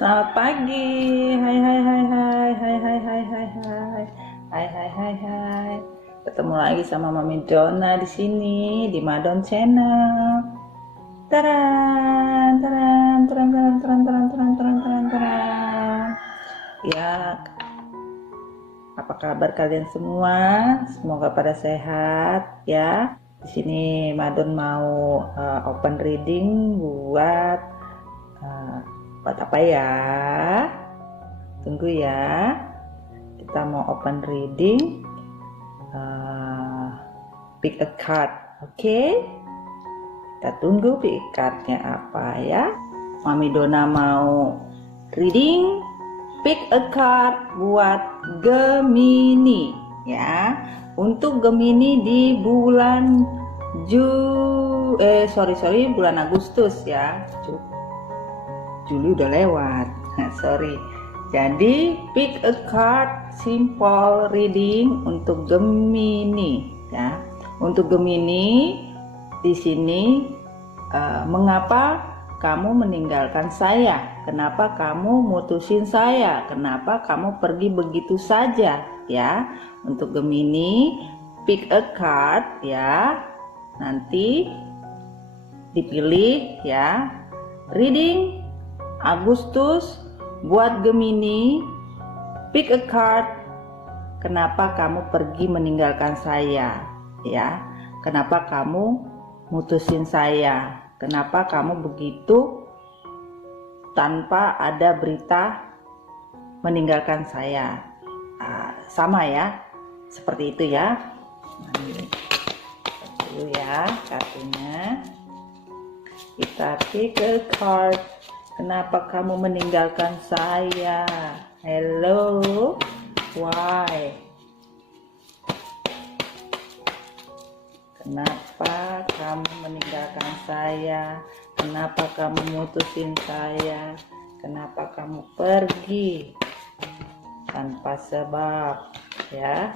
Selamat pagi. Hai hai hai hai hai hai hai hai hai. Hai hai hai hai. Ketemu lagi sama Mami Donna di sini di Madon Channel. Taran taran taran taran taran taran taran taran taran taran. Ya, apa kabar kalian semua? Semoga pada sehat ya. Di sini Madon mau open reading buat apa ya? Tunggu ya. Kita mau open reading. Pick a card, oke? Kita tunggu pick cardnya apa ya. Mami Donna mau reading pick a card buat Gemini ya. Untuk Gemini di bulan bulan Agustus ya. Juli udah lewat. Sorry. Jadi pick a card simple reading untuk Gemini ya. Untuk Gemini di sini mengapa kamu meninggalkan saya? Kenapa kamu mutusin saya? Kenapa kamu pergi begitu saja? Ya, untuk Gemini pick a card ya. Nanti dipilih ya. Reading Agustus buat Gemini. Pick a card. Kenapa kamu pergi meninggalkan saya? Ya, kenapa kamu mutusin saya? Kenapa kamu begitu tanpa ada berita meninggalkan saya? Sama ya, seperti itu ya. Dulu ya kartunya. Kita pick a card. Kenapa kamu meninggalkan saya? Hello, why? Kenapa kamu meninggalkan saya? Kenapa kamu mutusin saya? Kenapa kamu pergi tanpa sebab? Ya,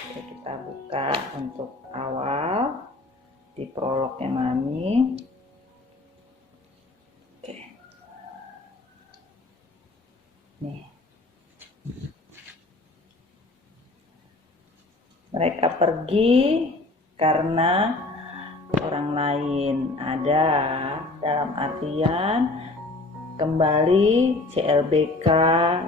oke, kita buka untuk awal di prolognya Mami. Oke, nih. Mereka pergi karena orang lain, ada dalam artian kembali CLBK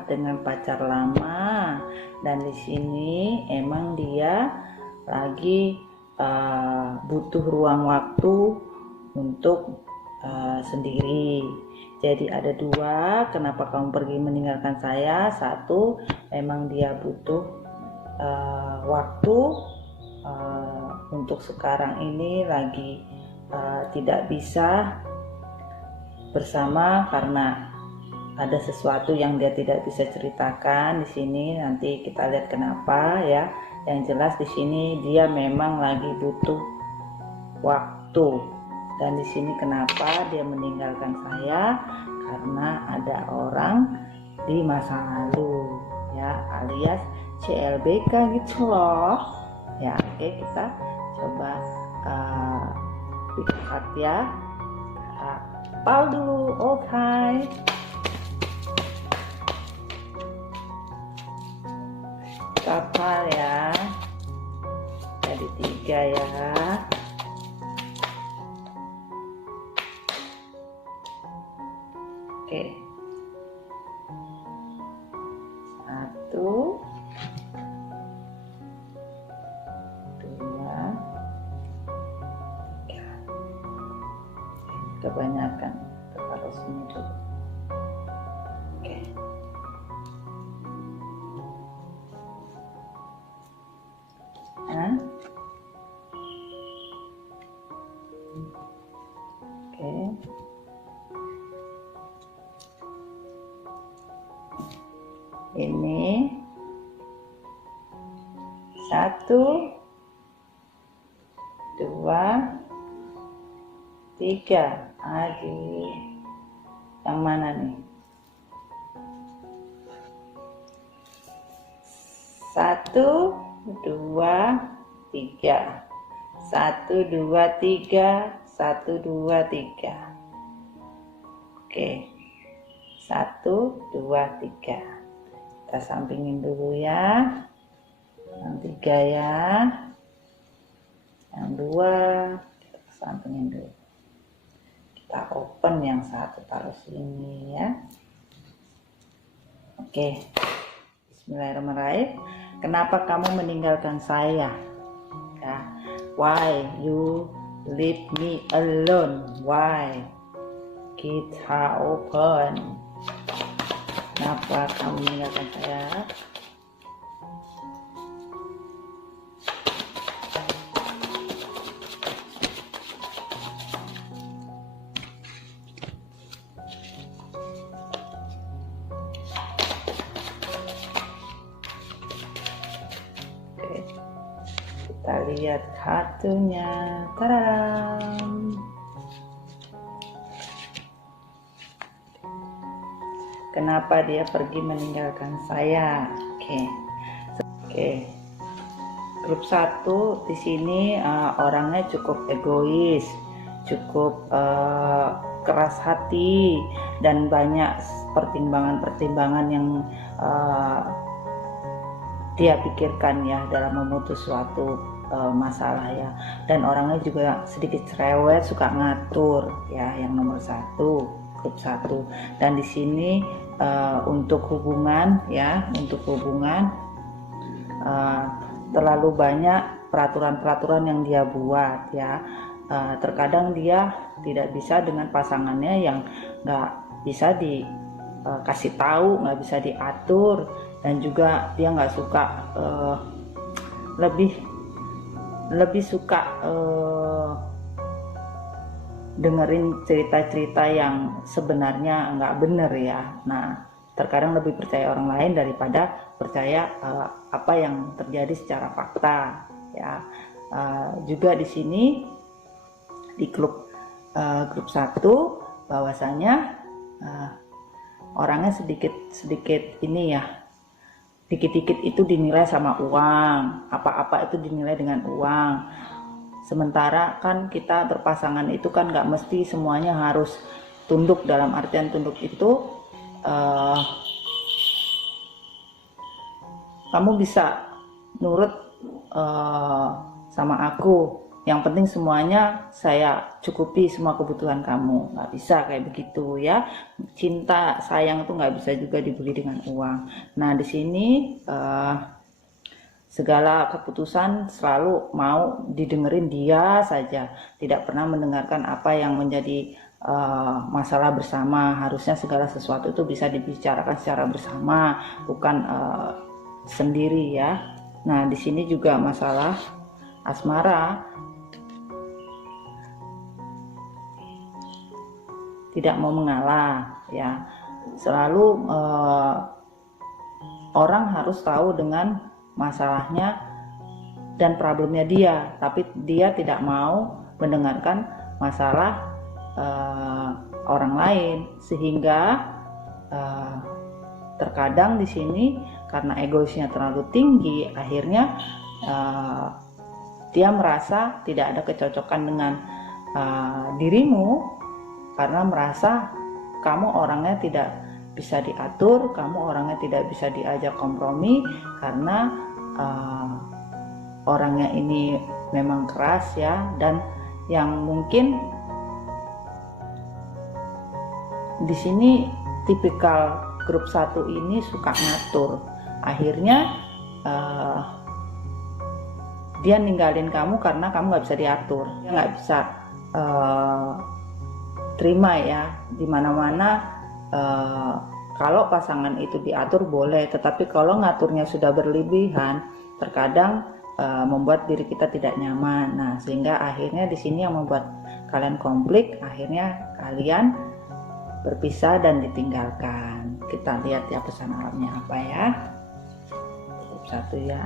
dengan pacar lama, dan di sini emang dia lagi butuh ruang waktu untuk sendiri. Jadi ada dua, kenapa kamu pergi meninggalkan saya? Satu, memang dia butuh waktu untuk sekarang ini lagi tidak bisa bersama karena ada sesuatu yang dia tidak bisa ceritakan di sini. Nanti kita lihat kenapa ya. Yang jelas di sini dia memang lagi butuh waktu. Dan di sini kenapa dia meninggalkan saya? Karena ada orang di masa lalu ya, alias CLBK gitu loh ya. Oke, kita coba pick card ya. Pal dulu, oke. Kapal ya, jadi 3 ya. Oke, 1, 2, 3. Kebanyakan taruh sini dulu. Oke. Oke. Ini 1, 2, 3. Aduh, yang mana nih? 1, 2, 3. 1, 2, 3. 1, 2, 3. Oke. 1, 2, 3. Kita sampingin dulu ya. Yang 3 ya. Yang 2 kita sampingin dulu. Kita open yang 1, taruh sini ya. Oke. Bismillahirrahmanirrahim. Kenapa kamu meninggalkan saya? Ya. Why you leave me alone? Why? Kita open. Kenapa kamu meninggalkan saya? Oke. Kita lihat kartunya. Tadam. Kenapa dia pergi meninggalkan saya? Oke. Grup 1 di sini orangnya cukup egois, cukup keras hati, dan banyak pertimbangan-pertimbangan yang dia pikirkan ya dalam memutus suatu masalah ya. Dan orangnya juga sedikit cerewet, suka ngatur ya, yang nomor 1, grup 1. Dan di sini untuk hubungan ya, terlalu banyak peraturan-peraturan yang dia buat ya. Terkadang dia tidak bisa dengan pasangannya yang nggak bisa dikasih tahu, nggak bisa diatur, dan juga dia nggak suka lebih suka dengerin cerita-cerita yang sebenarnya nggak bener ya. Nah, terkadang lebih percaya orang lain daripada percaya apa yang terjadi secara fakta ya. Juga di sini di grup 1 bahwasanya orangnya sedikit ini ya, dikit-dikit itu dinilai sama uang, apa-apa itu dinilai dengan uang. Sementara kan kita berpasangan itu kan nggak mesti semuanya harus tunduk. Dalam artian tunduk itu kamu bisa nurut sama aku, yang penting semuanya saya cukupi semua kebutuhan kamu. Nggak bisa kayak begitu ya. Cinta sayang itu nggak bisa juga dibeli dengan uang. Nah di sini segala keputusan selalu mau didengerin dia saja, tidak pernah mendengarkan apa yang menjadi masalah bersama. Harusnya segala sesuatu itu bisa dibicarakan secara bersama, bukan sendiri ya. Nah di sini juga masalah asmara, tidak mau mengalah ya. Selalu orang harus tahu dengan masalahnya dan problemnya dia, tapi dia tidak mau mendengarkan masalah orang lain, sehingga terkadang di sini karena egoisnya terlalu tinggi, akhirnya dia merasa tidak ada kecocokan dengan dirimu, karena merasa kamu orangnya tidak bisa diatur, kamu orangnya tidak bisa diajak kompromi, karena orangnya ini memang keras ya, dan yang mungkin di sini tipikal grup 1 ini suka ngatur. Akhirnya dia ninggalin kamu karena kamu nggak bisa diatur, dia nggak bisa terima ya. Dimana-mana kalau pasangan itu diatur boleh, tetapi kalau ngaturnya sudah berlebihan, terkadang membuat diri kita tidak nyaman. Nah, sehingga akhirnya di sini yang membuat kalian konflik, akhirnya kalian berpisah dan ditinggalkan. Kita lihat ya pesan alamnya apa ya. Grup 1 ya.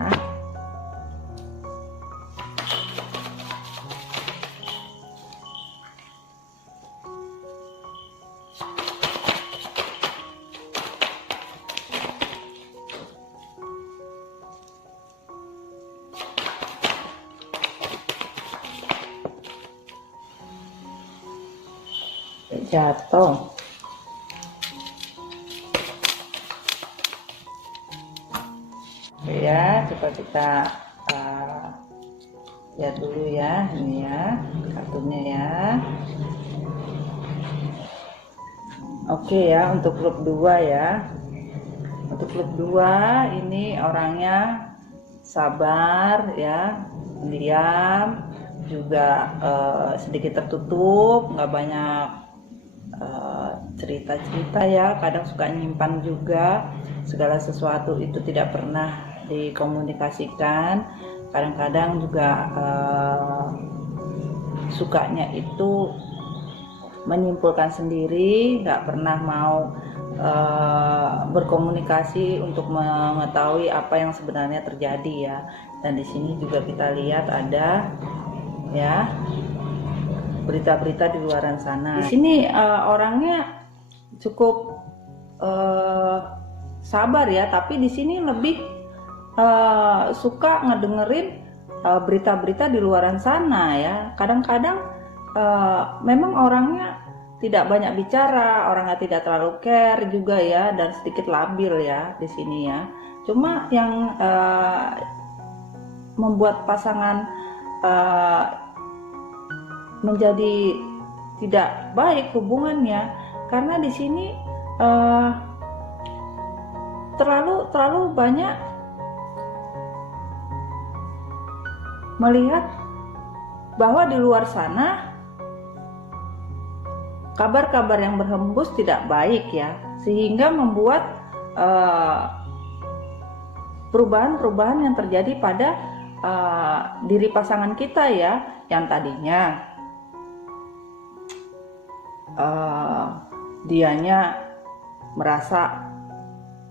Jatuh. Oke ya, coba kita lihat dulu ya, ini ya kartunya ya. Oke ya, untuk grup 2 ya. Untuk grup 2 ini orangnya sabar ya, diam, juga sedikit tertutup, nggak banyak cerita-cerita ya, kadang suka nyimpan juga, segala sesuatu itu tidak pernah dikomunikasikan. Kadang-kadang juga sukanya itu menyimpulkan sendiri, nggak pernah mau berkomunikasi untuk mengetahui apa yang sebenarnya terjadi ya. Dan di sini juga kita lihat ada ya berita-berita di luaran sana. Di sini orangnya cukup sabar ya, tapi di sini lebih suka ngedengerin berita-berita di luaran sana ya. Kadang-kadang memang orangnya tidak banyak bicara, orangnya tidak terlalu care juga ya, dan sedikit labil ya di sini ya. Cuma yang membuat pasangan menjadi tidak baik hubungannya karena di sini terlalu banyak melihat bahwa di luar sana kabar-kabar yang berhembus tidak baik ya, sehingga membuat perubahan-perubahan yang terjadi pada diri pasangan kita ya, yang tadinya dianya merasa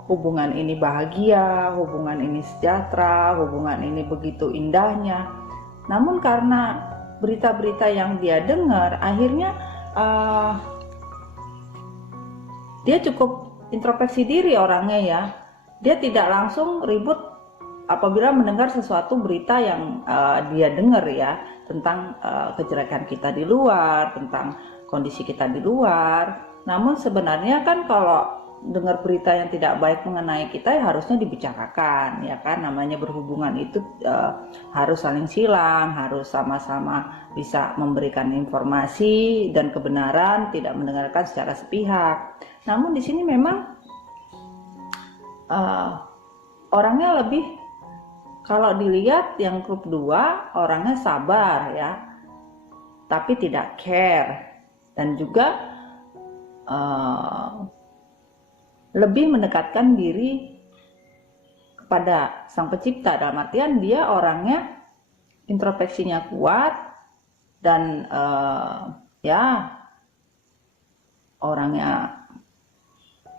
hubungan ini bahagia, hubungan ini sejahtera, hubungan ini begitu indahnya. Namun karena berita-berita yang dia dengar, akhirnya dia cukup introspeksi diri orangnya ya. Dia tidak langsung ribut apabila mendengar sesuatu berita yang dia dengar ya, tentang kejelekan kita di luar, tentang kondisi kita di luar. Namun sebenarnya kan kalau dengar berita yang tidak baik mengenai kita ya harusnya dibicarakan ya kan, namanya berhubungan itu harus saling silang, harus sama-sama bisa memberikan informasi dan kebenaran, tidak mendengarkan secara sepihak. Namun di sini memang orangnya lebih, kalau dilihat yang grup 2 orangnya sabar ya, tapi tidak care, dan juga lebih mendekatkan diri kepada Sang Pencipta, dalam artian dia orangnya introspeksinya kuat dan ya orangnya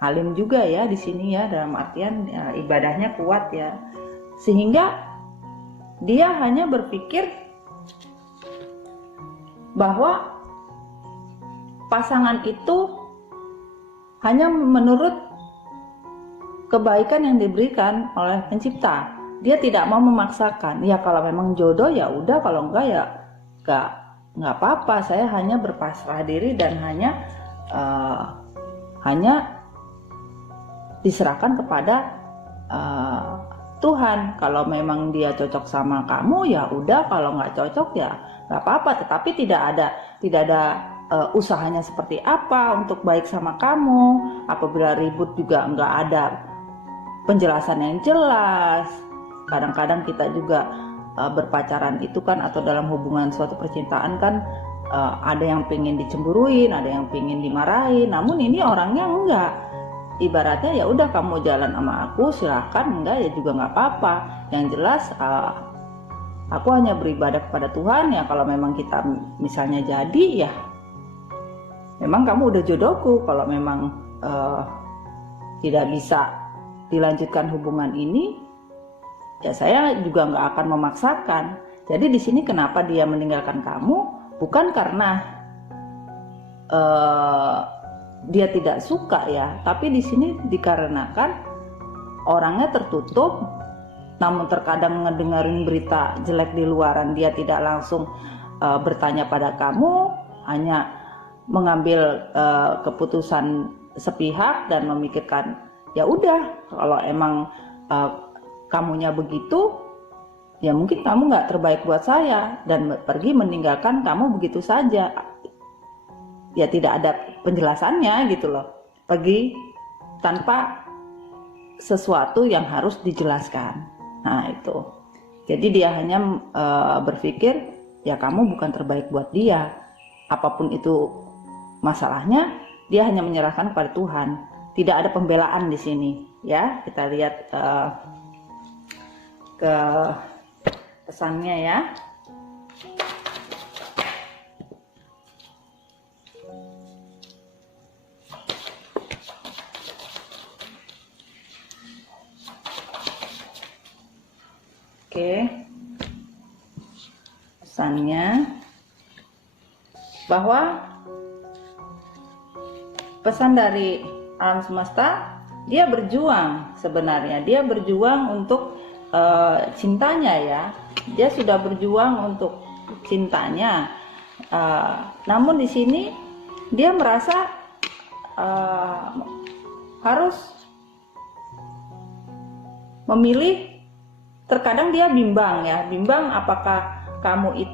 alim juga ya di sini ya, dalam artian ya, ibadahnya kuat ya, sehingga dia hanya berpikir bahwa pasangan itu hanya menurut kebaikan yang diberikan oleh Pencipta. Dia tidak mau memaksakan. Ya kalau memang jodoh ya udah, kalau enggak ya nggak apa-apa. Saya hanya berpasrah diri dan hanya diserahkan kepada Tuhan. Kalau memang dia cocok sama kamu ya udah, kalau nggak cocok ya nggak apa-apa. Tetapi tidak ada usahanya seperti apa untuk baik sama kamu. Apabila ribut juga nggak ada penjelasan yang jelas. Kadang-kadang kita juga berpacaran itu kan, atau dalam hubungan suatu percintaan kan, ada yang pengen dicemburuin, ada yang pengen dimarahin. Namun ini orangnya enggak. Ibaratnya ya udah, kamu jalan sama aku silahkan, enggak ya juga nggak apa-apa. Yang jelas aku hanya beribadah kepada Tuhan ya. Kalau memang kita misalnya jadi ya memang kamu udah jodohku. Kalau memang tidak bisa dilanjutkan hubungan ini ya saya juga nggak akan memaksakan. Jadi di sini kenapa dia meninggalkan kamu, bukan karena dia tidak suka ya, tapi di sini dikarenakan orangnya tertutup. Namun terkadang ngedengerin berita jelek di luaran, dia tidak langsung bertanya pada kamu, hanya mengambil keputusan sepihak dan memikirkan ya udah, kalau emang kamunya begitu, ya mungkin kamu nggak terbaik buat saya, dan pergi meninggalkan kamu begitu saja. Ya tidak ada penjelasannya gitu loh, pergi tanpa sesuatu yang harus dijelaskan. Nah itu, jadi dia hanya berpikir ya kamu bukan terbaik buat dia, apapun itu masalahnya, dia hanya menyerahkan kepada Tuhan. Tidak ada pembelaan di sini ya. Kita lihat ke pesannya ya. Oke, pesannya bahwa pesan dari alam semesta, dia berjuang sebenarnya, dia berjuang untuk cintanya ya, dia sudah berjuang untuk cintanya. Namun di sini dia merasa harus memilih. Terkadang dia bimbang ya, bimbang apakah kamu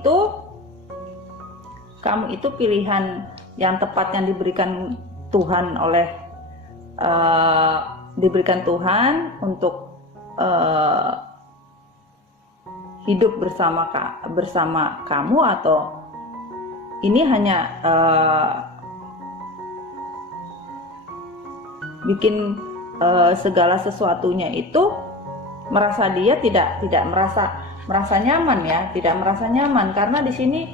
itu pilihan yang tepat yang diberikan Tuhan diberikan Tuhan untuk hidup bersama kamu, atau ini hanya bikin segala sesuatunya itu merasa dia tidak merasa nyaman ya, tidak merasa nyaman, karena di sini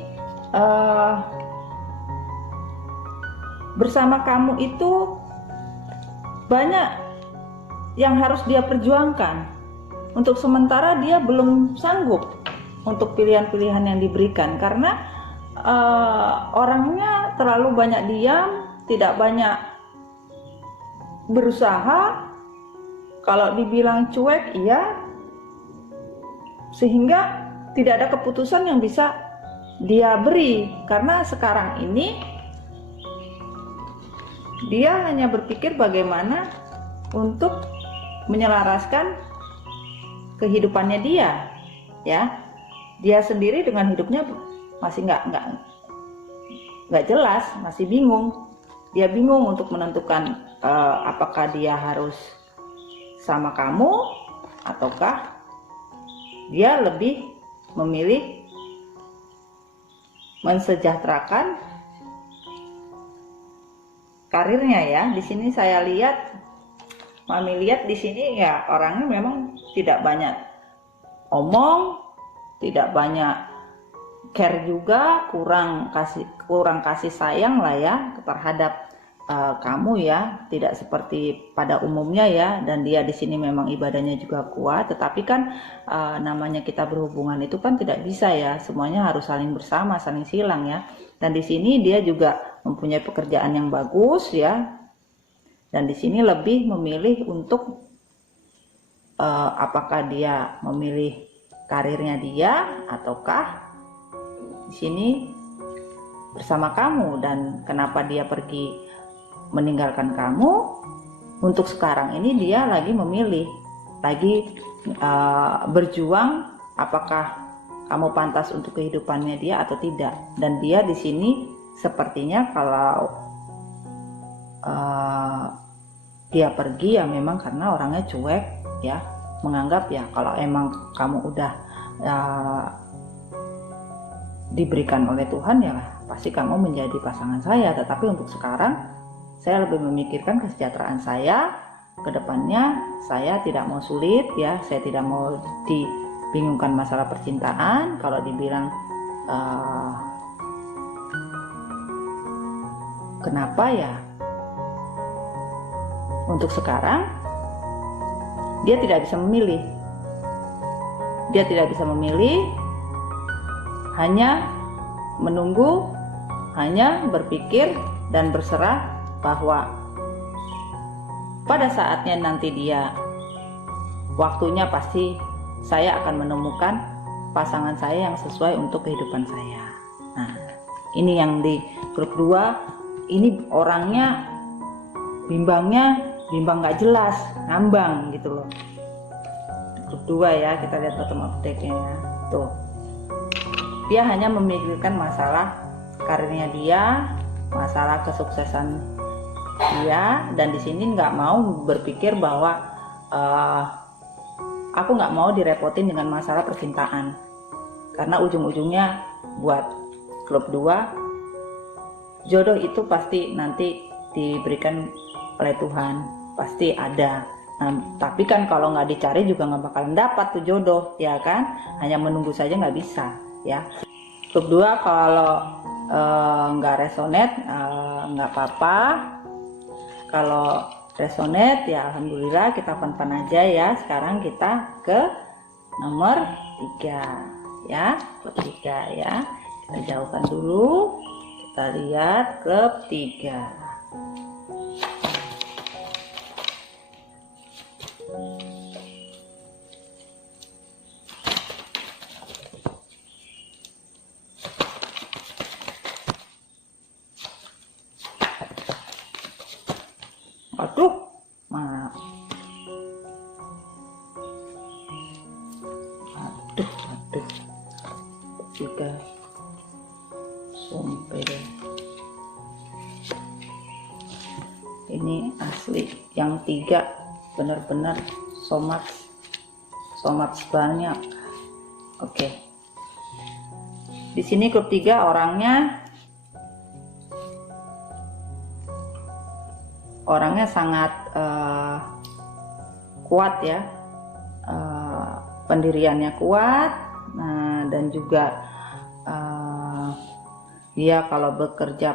bersama kamu itu banyak yang harus dia perjuangkan. Untuk sementara dia belum sanggup untuk pilihan-pilihan yang diberikan, karena orangnya terlalu banyak diam, tidak banyak berusaha. Kalau dibilang cuek, iya, sehingga tidak ada keputusan yang bisa dia beri, karena sekarang ini dia hanya berpikir bagaimana untuk menyelaraskan kehidupannya dia, ya. Dia sendiri dengan hidupnya masih nggak jelas, masih bingung. Dia bingung untuk menentukan apakah dia harus sama kamu ataukah dia lebih memilih mensejahterakan karirnya ya. Di sini saya lihat, Mami lihat di sini ya, orangnya memang tidak banyak omong, tidak banyak care juga, kurang kasih sayang lah ya terhadap kamu ya, tidak seperti pada umumnya ya. Dan dia di sini memang ibadahnya juga kuat, tetapi kan namanya kita berhubungan itu kan tidak bisa ya, semuanya harus saling bersama, saling silang ya. Dan di sini dia juga mempunyai pekerjaan yang bagus ya, dan di sini lebih memilih untuk apakah dia memilih karirnya dia ataukah di sini bersama kamu. Dan kenapa dia pergi meninggalkan kamu? Untuk sekarang ini dia lagi memilih, lagi berjuang apakah kamu pantas untuk kehidupannya dia atau tidak. Dan dia di sini sepertinya kalau dia pergi ya memang karena orangnya cuek ya, menganggap ya kalau emang kamu udah diberikan oleh Tuhan ya pasti kamu menjadi pasangan saya. Tetapi untuk sekarang saya lebih memikirkan kesejahteraan saya ke depannya. Saya tidak mau sulit ya, saya tidak mau dibingungkan masalah percintaan. Kalau dibilang kenapa ya, untuk sekarang dia tidak bisa memilih. Dia tidak bisa memilih, hanya menunggu, hanya berpikir dan berserah bahwa pada saatnya nanti dia waktunya pasti saya akan menemukan pasangan saya yang sesuai untuk kehidupan saya. Nah, ini yang di grup 2 ini orangnya bimbang nggak jelas, ngambang gitu loh. Grup 2 ya, kita lihat bottom of deck-nya ya. Tuh. Dia hanya memikirkan masalah karirnya dia, masalah kesuksesan dia, dan di sini nggak mau berpikir bahwa aku nggak mau direpotin dengan masalah percintaan, karena ujung-ujungnya buat klub 2, jodoh itu pasti nanti diberikan oleh Tuhan, pasti ada. Nah, tapi kan kalau nggak dicari juga nggak bakalan dapat tuh jodoh, ya kan? Hanya menunggu saja nggak bisa, ya. Klub 2 kalau nggak resonate, nggak apa-apa. Kalau resonate ya alhamdulillah, kita fun-fun aja ya. Sekarang kita ke nomor 3 ya, klub 3 ya. Kita jauhkan dulu, kita lihat klub 3. Aduh, maaf. Aduh. Juga sumpah deh. Ini asli. Yang 3 benar-benar so much banyak. Oke. Di sini klub 3 orangnya sangat kuat ya, pendiriannya kuat, dan juga dia kalau bekerja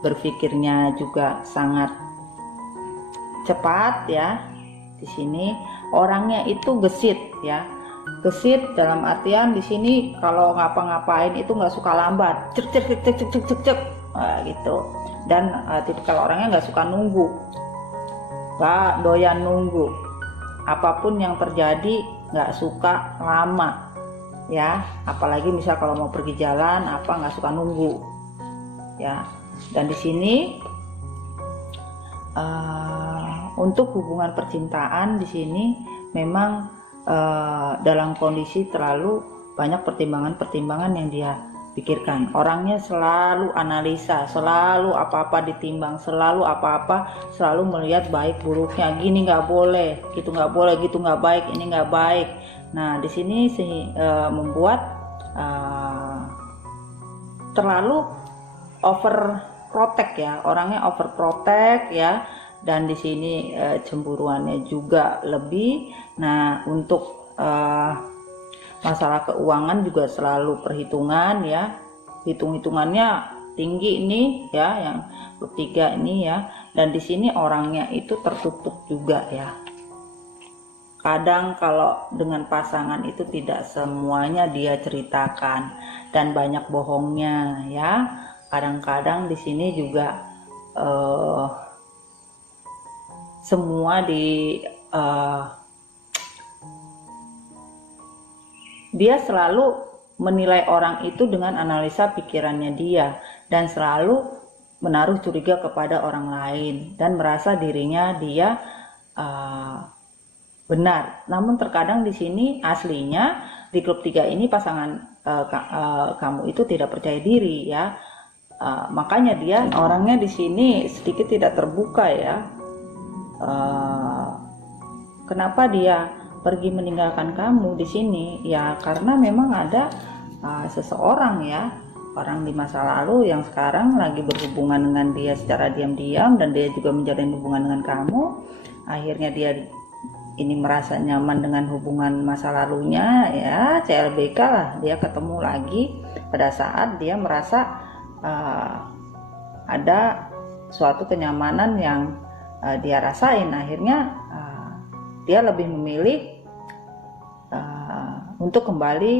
berpikirnya juga sangat cepat ya. Di sini orangnya itu gesit ya, gesit dalam artian di sini kalau ngapa-ngapain itu nggak suka lambat, cek gitu. Dan tipikal orangnya nggak suka nunggu, nggak doyan nunggu, apapun yang terjadi nggak suka lama ya, apalagi misal kalau mau pergi jalan nggak suka nunggu ya. Dan di sini untuk hubungan percintaan di sini memang dalam kondisi terlalu banyak pertimbangan yang dia pikirkan. Orangnya selalu analisa, selalu apa-apa ditimbang, selalu melihat baik buruknya. Gini nggak boleh, gitu nggak boleh, gitu nggak baik, ini nggak baik. Nah di sini membuat terlalu overprotect ya, orangnya overprotect ya. Dan di sini cemburuannya juga lebih. Nah untuk masalah keuangan juga selalu perhitungan ya, hitungannya tinggi ini ya, yang ketiga ini ya. Dan di sini orangnya itu tertutup juga ya. Kadang kalau dengan pasangan itu tidak semuanya dia ceritakan dan banyak bohongnya ya. Kadang-kadang di sini juga semua dia selalu menilai orang itu dengan analisa pikirannya dia, dan selalu menaruh curiga kepada orang lain dan merasa dirinya dia benar. Namun terkadang di sini aslinya di klub 3 ini pasangan kamu itu tidak percaya diri ya. Makanya dia orangnya di sini sedikit tidak terbuka ya. Kenapa dia pergi meninggalkan kamu di sini ya, karena memang ada seseorang ya, orang di masa lalu yang sekarang lagi berhubungan dengan dia secara diam-diam, dan dia juga menjalin hubungan dengan kamu. Akhirnya dia ini merasa nyaman dengan hubungan masa lalunya ya, CLBK lah, dia ketemu lagi pada saat dia merasa ada suatu kenyamanan yang dia rasain. Akhirnya dia lebih memilih untuk kembali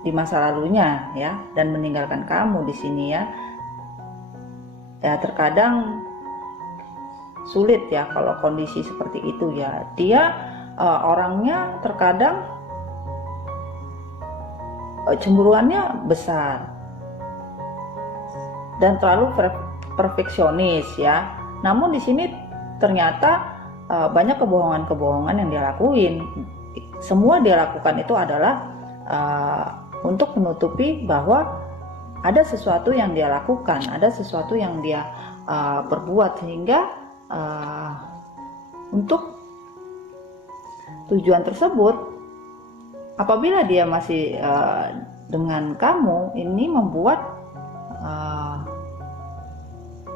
di masa lalunya ya, dan meninggalkan kamu di sini ya. Ya terkadang sulit ya kalau kondisi seperti itu ya. Dia orangnya terkadang cemburuannya besar dan terlalu perfeksionis ya. Namun di sini ternyata banyak kebohongan yang dia lakuin semua dia lakukan itu adalah untuk menutupi bahwa ada sesuatu yang dia lakukan, ada sesuatu yang dia perbuat, sehingga untuk tujuan tersebut, apabila dia masih dengan kamu, ini membuat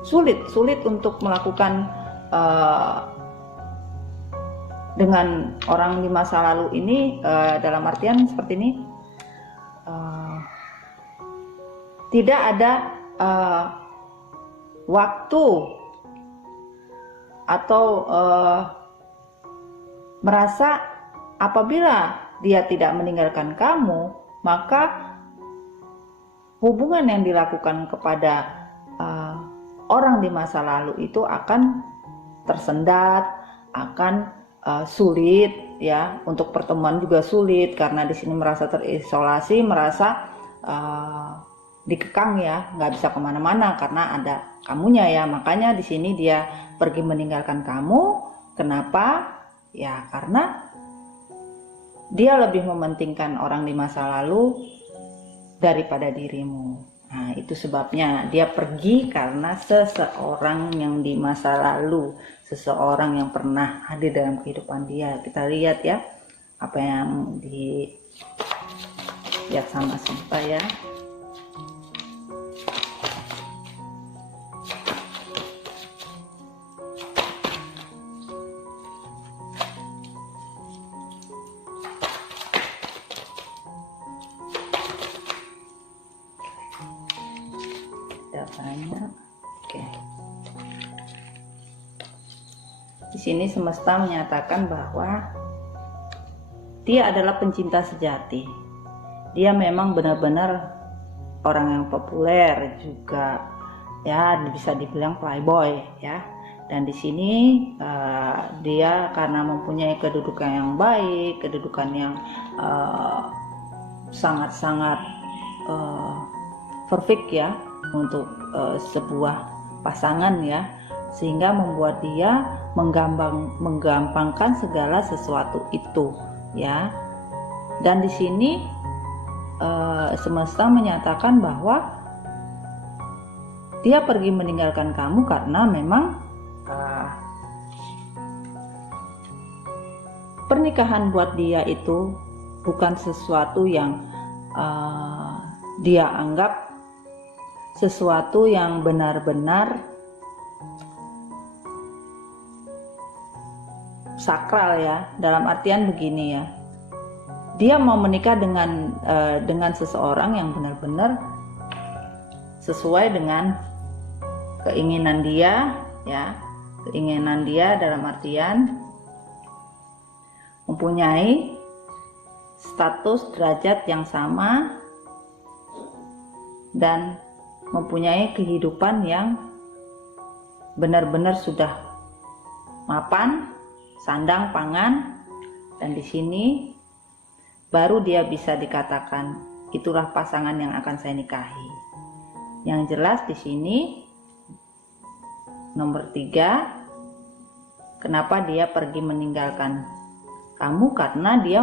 sulit untuk melakukan dengan orang di masa lalu ini, dalam artian seperti ini, tidak ada waktu atau merasa apabila dia tidak meninggalkan kamu, maka hubungan yang dilakukan kepada orang di masa lalu itu akan tersendat, akan sulit ya, untuk pertemuan juga sulit karena di sini merasa terisolasi, merasa dikekang ya, nggak bisa kemana-mana karena ada kamunya ya. Makanya di sini dia pergi meninggalkan kamu. Kenapa? Ya karena dia lebih mementingkan orang di masa lalu daripada dirimu. Nah, itu sebabnya dia pergi karena seseorang yang di masa lalu, seseorang yang pernah hadir dalam kehidupan dia. Kita lihat ya apa yang lihat sama-sama ya. Banyak. Oke. Di sini semesta menyatakan bahwa dia adalah pencinta sejati. Dia memang benar-benar orang yang populer juga ya, bisa dibilang playboy ya. Dan di sini dia karena mempunyai kedudukan yang baik, kedudukan yang sangat-sangat perfect ya untuk sebuah pasangan ya, sehingga membuat dia menggampangkan segala sesuatu itu ya. Dan di sini semesta menyatakan bahwa dia pergi meninggalkan kamu karena memang pernikahan buat dia itu bukan sesuatu yang dia anggap sesuatu yang benar-benar sakral ya, dalam artian begini ya, dia mau menikah dengan seseorang yang benar-benar sesuai dengan keinginan dia ya, keinginan dia dalam artian mempunyai status derajat yang sama dan mempunyai kehidupan yang benar-benar sudah mapan, sandang, pangan, dan di sini baru dia bisa dikatakan itulah pasangan yang akan saya nikahi. Yang jelas di sini nomor 3, kenapa dia pergi meninggalkan kamu? Karena dia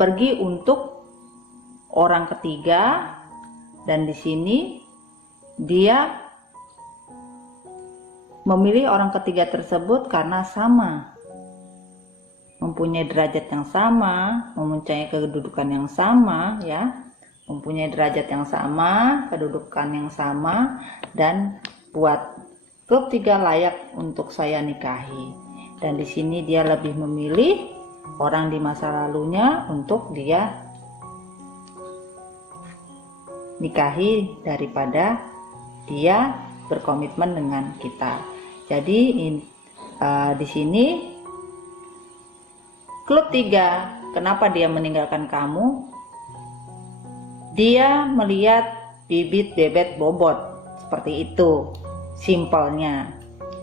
pergi untuk orang ketiga. Dan di sini dia memilih orang ketiga tersebut karena sama, mempunyai derajat yang sama, mempunyai kedudukan yang sama ya, mempunyai derajat yang sama, kedudukan yang sama, dan buat klub 3 layak untuk saya nikahi. Dan di sini dia lebih memilih orang di masa lalunya untuk dia nikahi daripada dia berkomitmen dengan kita. Jadi di sini klub 3, kenapa dia meninggalkan kamu? Dia melihat bibit bebet bobot, seperti itu simpelnya.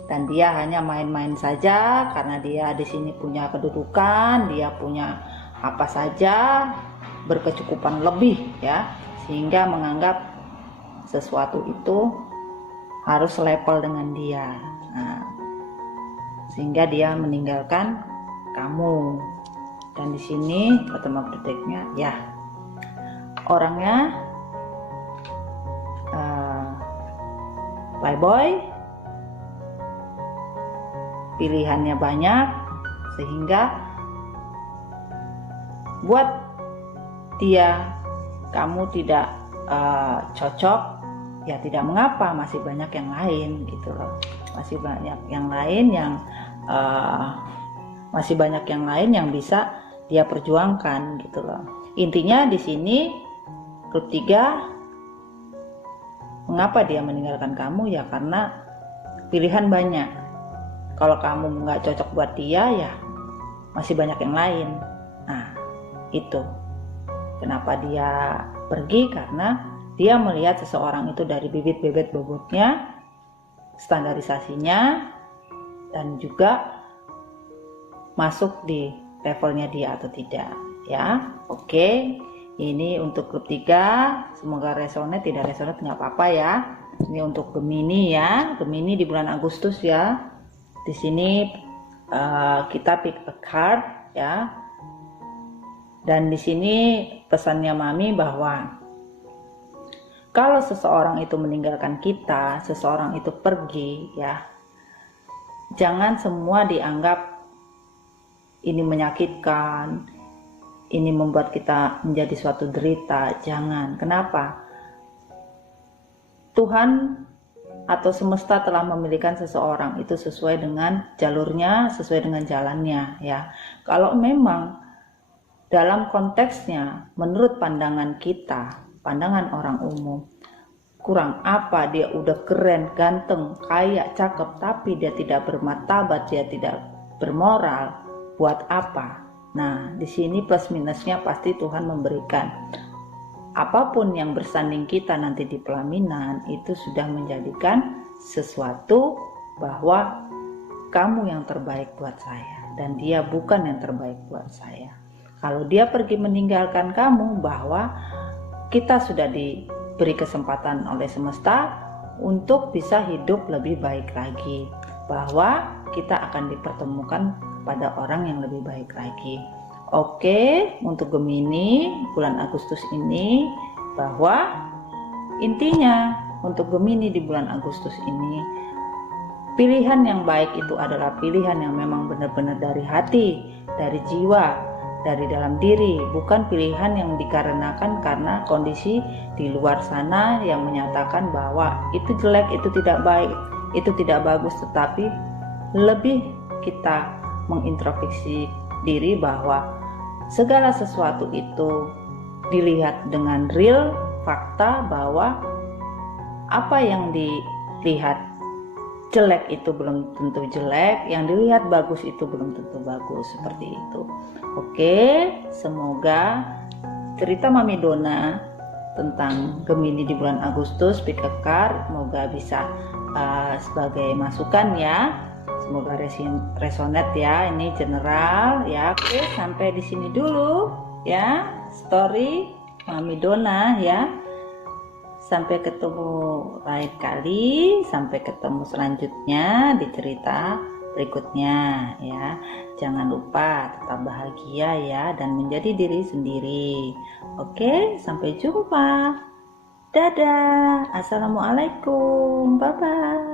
Dan dia hanya main-main saja karena dia di sini punya kedudukan, dia punya apa saja, berkecukupan lebih ya, sehingga menganggap sesuatu itu harus level dengan dia. Nah, sehingga dia meninggalkan kamu. Dan di sini kata prakteknya ya, orangnya playboy, pilihannya banyak, sehingga buat dia kamu tidak cocok, ya tidak mengapa, masih banyak yang lain gitu loh, masih banyak yang lain yang bisa dia perjuangkan gitu loh. Intinya di sini grup 3, mengapa dia meninggalkan kamu, ya karena pilihan banyak. Kalau kamu nggak cocok buat dia, ya masih banyak yang lain. Nah, itu kenapa dia pergi, karena dia melihat seseorang itu dari bibit-bibit bobotnya, standarisasinya, dan juga masuk di levelnya dia atau tidak ya. Oke, ini untuk grup 3, semoga resonate, tidak resonate nggak apa-apa ya. Ini untuk Gemini ya, Gemini di bulan Agustus ya. Di sini kita pick a card ya. Dan di sini pesannya Mami bahwa kalau seseorang itu meninggalkan kita, seseorang itu pergi ya, jangan semua dianggap ini menyakitkan, ini membuat kita menjadi suatu derita. Jangan. Kenapa? Tuhan atau semesta telah memilihkan seseorang itu sesuai dengan jalurnya, sesuai dengan jalannya ya. Kalau memang dalam konteksnya menurut pandangan kita, pandangan orang umum, kurang apa, dia udah keren, ganteng, kaya, cakep, tapi dia tidak bermartabat, dia tidak bermoral, buat apa? Nah, di sini plus minusnya pasti Tuhan memberikan. Apapun yang bersanding kita nanti di pelaminan itu sudah menjadikan sesuatu bahwa kamu yang terbaik buat saya dan dia bukan yang terbaik buat saya. Kalau dia pergi meninggalkan kamu, bahwa kita sudah diberi kesempatan oleh semesta untuk bisa hidup lebih baik lagi, bahwa kita akan dipertemukan pada orang yang lebih baik lagi. Oke, untuk Gemini bulan Agustus ini, bahwa intinya untuk Gemini di bulan Agustus ini, pilihan yang baik itu adalah pilihan yang memang benar-benar dari hati, dari jiwa, dari dalam diri, bukan pilihan yang dikarenakan karena kondisi di luar sana yang menyatakan bahwa itu jelek, itu tidak baik, itu tidak bagus, tetapi lebih kita mengintrospeksi diri bahwa segala sesuatu itu dilihat dengan real, fakta, bahwa apa yang dilihat jelek itu belum tentu jelek, yang dilihat bagus itu belum tentu bagus, seperti itu. Oke, semoga cerita Mami Dona tentang Gemini di bulan Agustus pick a card semoga bisa sebagai masukan ya. Semoga resonate ya, ini general ya. Oke, sampai di sini dulu ya story Mami Dona ya. Sampai ketemu lain kali, sampai ketemu selanjutnya di cerita berikutnya ya. Jangan lupa tetap bahagia ya dan menjadi diri sendiri. Oke, sampai jumpa. Dadah. Assalamualaikum. Bye bye.